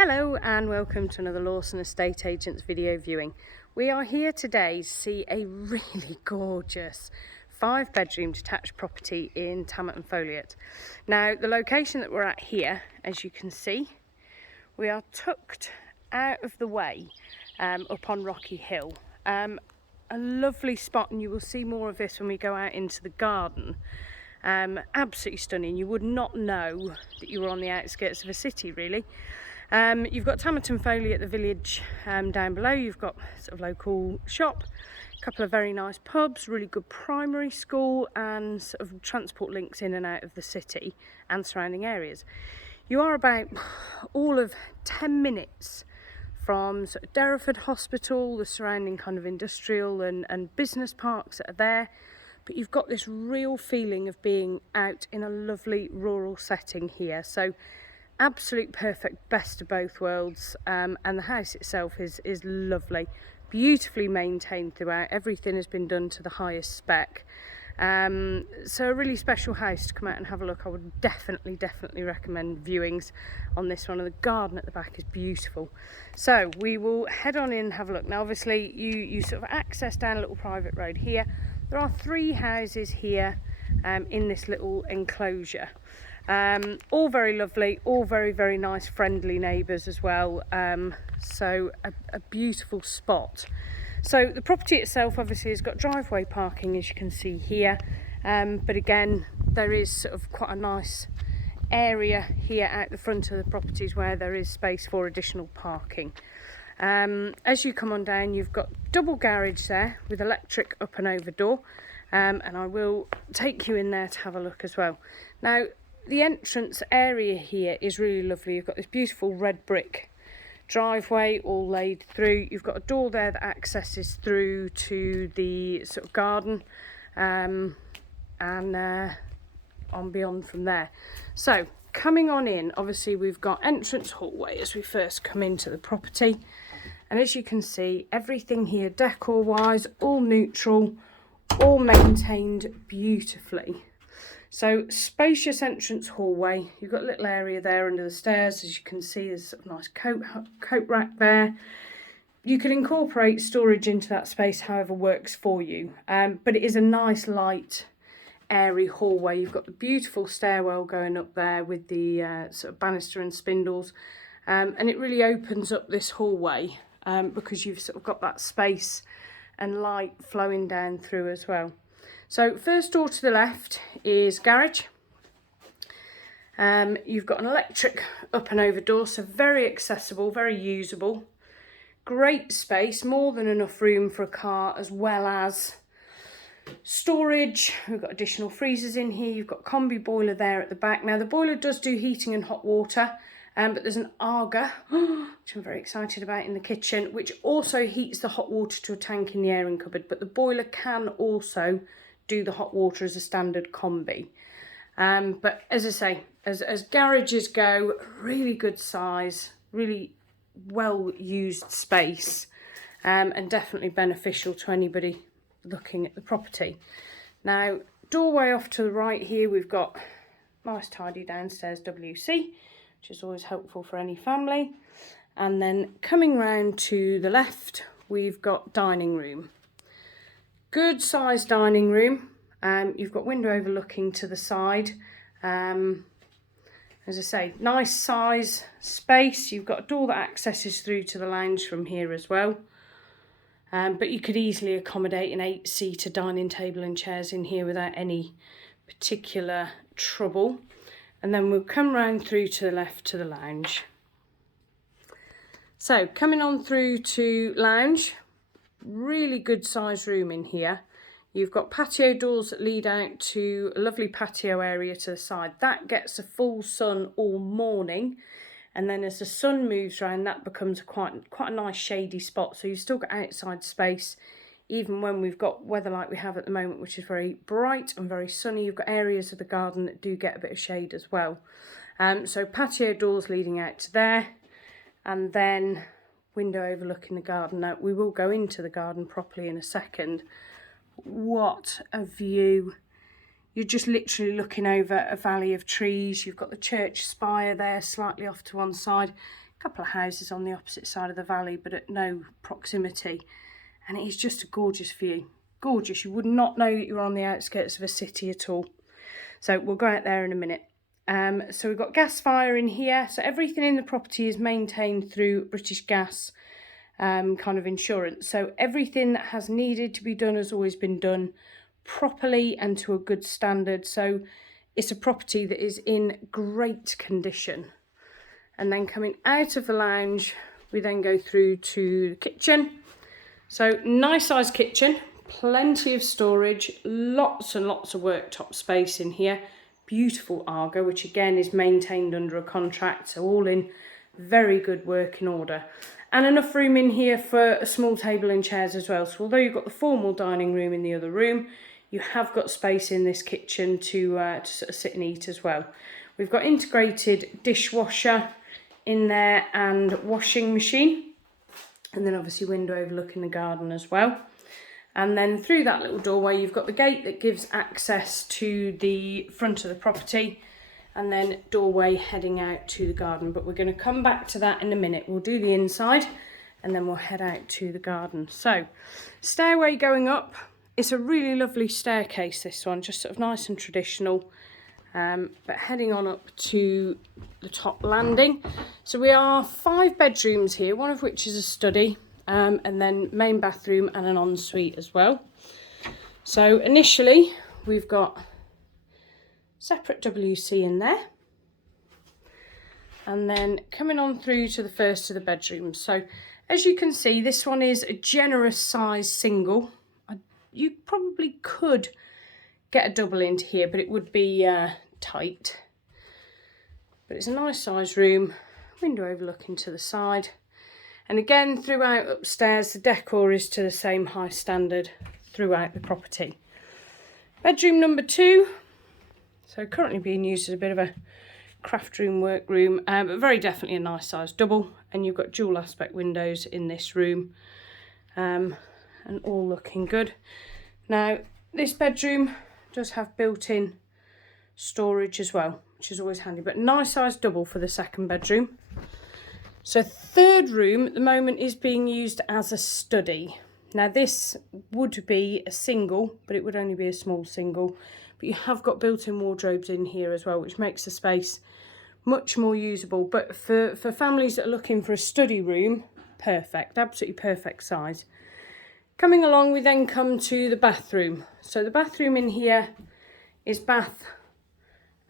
Hello and welcome to another Lawson Estate Agents video viewing. We are here today to see a really gorgeous 5-bedroom detached property in Tamerton, Foliot. Now the location that we're at here, as you can see, we are tucked out of the way up on Rocky Hill. A lovely spot, and you will see more of this when we go out into the garden. Absolutely stunning. You would not know that you were on the outskirts of a city really. You've got Tamerton Foliot, the village down below. You've got sort of local shop, a couple of very nice pubs, really good primary school, and sort of transport links in and out of the city and surrounding areas. You are about all of 10 minutes from sort of Derriford Hospital, the surrounding kind of industrial and business parks that are there. But you've got this real feeling of being out in a lovely rural setting here. So absolute perfect, best of both worlds. And the house itself is lovely, beautifully maintained throughout. Everything has been done to the highest spec. So a really special house to come out and have a look. I would definitely recommend viewings on this one, and the garden at the back is beautiful. So we will head on in and have a look. Now obviously you sort of access down a little private road here. There are 3 houses here in this little enclosure. All very lovely, all very nice, friendly neighbours as well. So a beautiful spot. So the property itself obviously has got driveway parking, as you can see here, but again there is sort of quite a nice area here out the front of the properties where there is space for additional parking. As you come on down, you've got double garage there with electric up and over door, and I will take you in there to have a look as well. Now the entrance area here is really lovely. You've got this beautiful red brick driveway all laid through. You've got a door there that accesses through to the sort of garden and on beyond from there. So coming on in, obviously we've got entrance hallway as we first come into the property, and as you can see, everything here decor wise, all neutral, all maintained beautifully. So spacious entrance hallway. You've got a little area there under the stairs. As you can see, there's a nice coat rack there. You can incorporate storage into that space however works for you, but it is a nice light airy hallway. You've got the beautiful stairwell going up there with the sort of banister and spindles, and it really opens up this hallway because you've sort of got that space and light flowing down through as well. So first door to the left is garage. You've got an electric up and over door, so very accessible, very usable. Great space, more than enough room for a car as well as storage. We've got additional freezers in here. You've got combi boiler there at the back. Now the boiler does do heating and hot water, but there's an Aga, which I'm very excited about, in the kitchen, which also heats the hot water to a tank in the airing cupboard, but the boiler can also do the hot water as a standard combi. But as I say, as garages go, really good size, really well used space, and definitely beneficial to anybody looking at the property. Now doorway off to the right here, we've got nice tidy downstairs WC, which is always helpful for any family. And then coming round to the left, we've got dining room. Good sized dining room. You've got window overlooking to the side. As I say, nice size space. You've got a door that accesses through to the lounge from here as well. But you could easily accommodate an 8-seater dining table and chairs in here without any particular trouble. And then we'll come round through to the left to the lounge. So coming on through to lounge, really good size room in here. You've got patio doors that lead out to a lovely patio area to the side. That gets a full sun all morning, and then as the sun moves around, that becomes quite a nice shady spot. So you've still got outside space, even when we've got weather like we have at the moment, which is very bright and very sunny. You've got areas of the garden that do get a bit of shade as well. So patio doors leading out to there, and then window overlooking the garden. Now we will go into the garden properly in a second. What a view. You're just literally looking over a valley of trees. You've got the church spire there slightly off to one side. a couple of houses on the opposite side of the valley, but at no proximity. And it is just a gorgeous view. Gorgeous. You would not know that you're on the outskirts of a city at all. So we'll go out there in a minute. So we've got gas fire in here. So everything in the property is maintained through British Gas kind of insurance. So everything that has needed to be done has always been done properly and to a good standard. So it's a property that is in great condition. And then coming out of the lounge, we then go through to the kitchen. So nice sized kitchen, plenty of storage, lots and lots of worktop space in here. Beautiful Argo, which again is maintained under a contract, so all in very good working order. And enough room in here for a small table and chairs as well. So although you've got the formal dining room in the other room, you have got space in this kitchen to sort of sit and eat as well. We've got integrated dishwasher in there and washing machine. And then obviously window overlooking the garden as well. And then through that little doorway, you've got the gate that gives access to the front of the property, and then doorway heading out to the garden. But we're going to come back to that in a minute. We'll do the inside and then we'll head out to the garden. So stairway going up. It's a really lovely staircase, this one, just sort of nice and traditional. But heading on up to the top landing. So we are 5 bedrooms here, one of which is a study. And then main bathroom and an ensuite as well. So initially we've got separate WC in there. And then coming on through to the first of the bedrooms. So as you can see, this one is a generous size single. You probably could get a double into here, but it would be tight. But it's a nice size room, window overlooking to the side. And again, throughout upstairs, the decor is to the same high standard throughout the property. Bedroom number 2. So currently being used as a bit of a craft room, work room, but very definitely a nice size double. And you've got dual aspect windows in this room, and all looking good. Now, this bedroom does have built-in storage as well, which is always handy, but nice size double for the second bedroom. So third room at the moment is being used as a study. Now this would be a single, but it would only be a small single. But you have got built-in wardrobes in here as well, which makes the space much more usable. But for families that are looking for a study room, perfect, absolutely perfect size. Coming along, we then come to the bathroom. So the bathroom in here is bath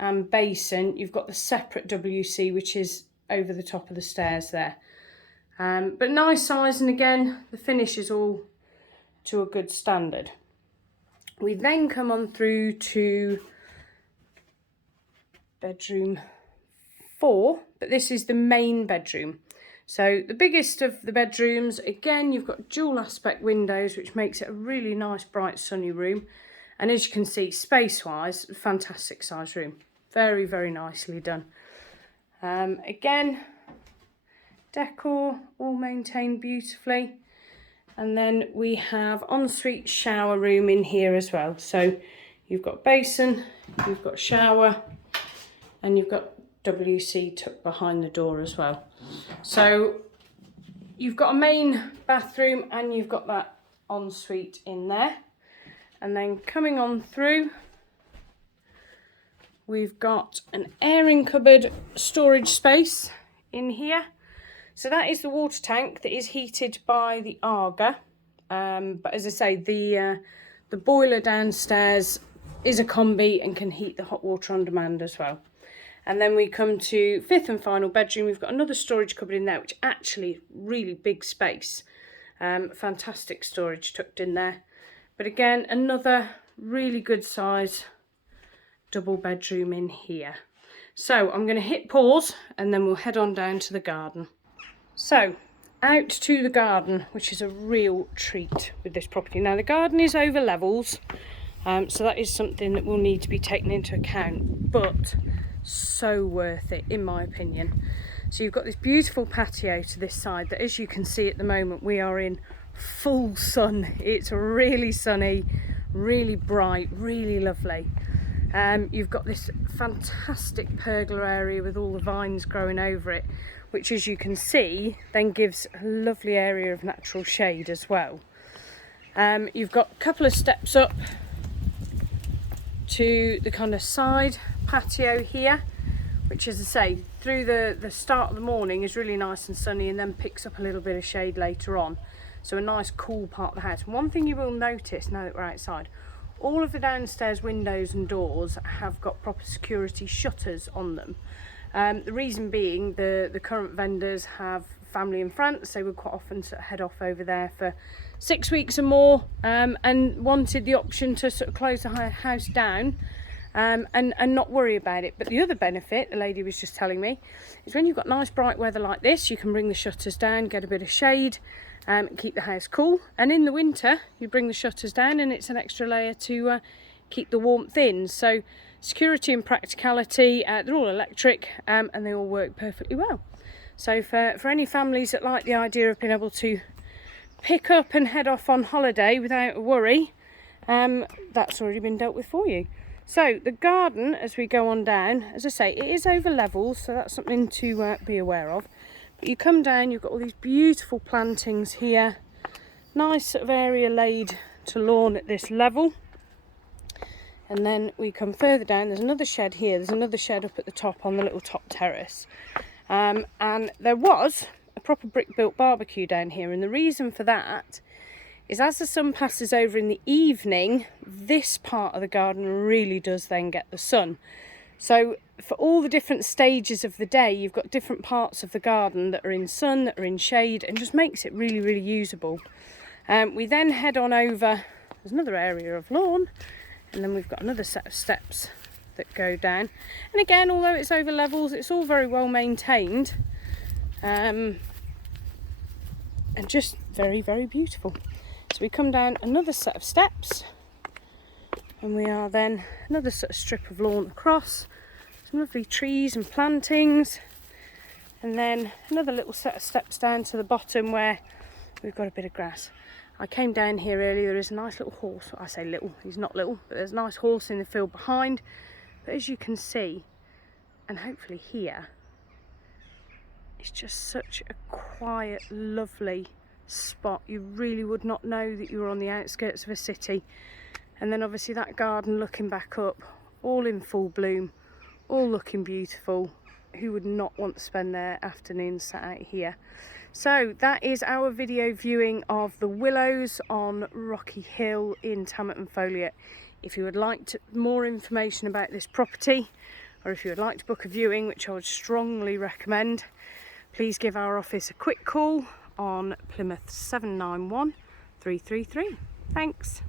and basin. You've got the separate WC, which is over the top of the stairs there. But nice size, and again, the finish is all to a good standard. We then come on through to bedroom 4, but this is the main bedroom. So the biggest of the bedrooms, again, you've got dual aspect windows, which makes it a really nice, bright, sunny room. And as you can see, space-wise, fantastic size room. Very, very nicely done. Again, decor all maintained beautifully. And then we have ensuite shower room in here as well. So you've got basin, you've got shower, and you've got WC tucked behind the door as well. So you've got a main bathroom and you've got that ensuite in there. And then coming on through, we've got an airing cupboard storage space in here. So that is the water tank that is heated by the Arga. But as I say, the boiler downstairs is a combi and can heat the hot water on demand as well. And then we come to fifth and final bedroom. We've got another storage cupboard in there, which actually really big space. Fantastic storage tucked in there. But again, another really good size double bedroom in here. So I'm going to hit pause and then we'll head on down to the garden. So out to the garden, which is a real treat with this property. Now the garden is over levels, so that is something that will need to be taken into account, but so worth it in my opinion. So you've got this beautiful patio to this side that, as you can see at the moment, we are in full sun. It's really sunny, really bright, really lovely. You've got this fantastic pergola area with all the vines growing over it, which, as you can see, then gives a lovely area of natural shade as well. You've got a couple of steps up to the kind of side patio here, which, as I say, through the start of the morning is really nice and sunny, and then picks up a little bit of shade later on. So a nice cool part of the house. One thing you will notice now that we're outside, all of the downstairs windows and doors have got proper security shutters on them. The reason being, the current vendors have family in France. They would quite often sort of head off over there for 6 weeks or more, and wanted the option to sort of close the house down and not worry about it. But the other benefit, the lady was just telling me, is when you've got nice bright weather like this, you can bring the shutters down, get a bit of shade, keep the house cool. And in the winter, you bring the shutters down and it's an extra layer to keep the warmth in. So security and practicality, they're all electric, and they all work perfectly well. So for any families that like the idea of being able to pick up and head off on holiday without a worry, that's already been dealt with for you. So the garden, as we go on down, as I say, it is over levels, so that's something to be aware of. But you come down, you've got all these beautiful plantings here, nice sort of area laid to lawn at this level. And then we come further down, there's another shed here, there's another shed up at the top on the little top terrace. And there was a proper brick built barbecue down here, and the reason for that is as the sun passes over in the evening, this part of the garden really does then get the sun. So for all the different stages of the day, you've got different parts of the garden that are in sun, that are in shade, and just makes it really, really usable. We then head on over, there's another area of lawn, and then we've got another set of steps that go down. And again, although it's over levels, it's all very well maintained, and just very, very beautiful. So we come down another set of steps, and we are then another sort of strip of lawn across, some lovely trees and plantings, and then another little set of steps down to the bottom where we've got a bit of grass. I came down here earlier, there is a nice little horse. I say little, he's not little, but there's a nice horse in the field behind. But as you can see, and hopefully hear, it's just such a quiet, lovely spot. You really would not know that you were on the outskirts of a city. And then obviously that garden looking back up, all in full bloom, all looking beautiful. Who would not want to spend their afternoon sat out here? So that is our video viewing of the Willows on Rocky Hill in Tamerton, Foliot. If you would like more information about this property, or if you would like to book a viewing, which I would strongly recommend, please give our office a quick call on Plymouth 791 333. Thanks.